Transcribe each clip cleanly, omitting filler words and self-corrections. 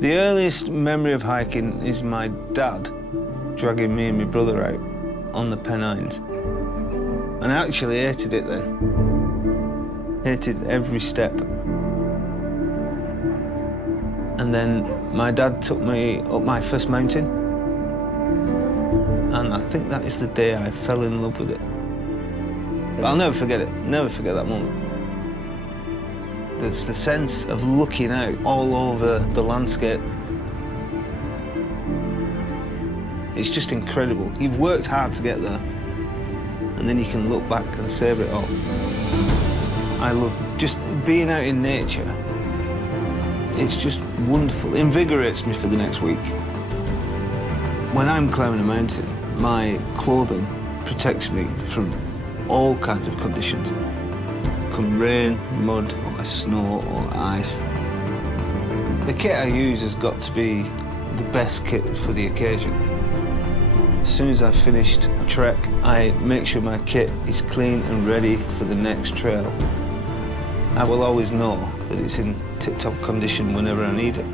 The earliest memory of hiking is my dad dragging me and my brother out on the Pennines. And I actually hated it then. Hated every step. And then my dad took me up my first mountain. And I think that is the day I fell in love with it. I'll never forget it, never forget that moment. There's the sense of looking out all over the landscape. It's just incredible. You've worked hard to get there, and then you can look back and savor it all. I love just being out in nature. It's just wonderful. It invigorates me for the next week. When I'm climbing a mountain, my clothing protects me from all kinds of conditions. Come rain, mud, or snow, or ice. The kit I use has got to be the best kit for the occasion. As soon as I've finished a trek, I make sure my kit is clean and ready for the next trail. I will always know that it's in tip-top condition whenever I need it.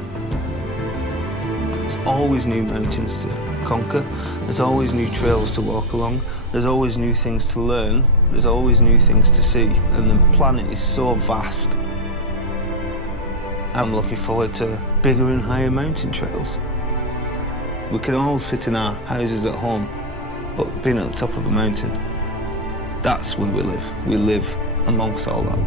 There's always new mountains to conquer. There's always new trails to walk along. There's always new things to learn. There's always new things to see. And the planet is so vast. I'm looking forward to bigger and higher mountain trails. We can all sit in our houses at home, but being at the top of a mountain, that's where we live. We live amongst all that.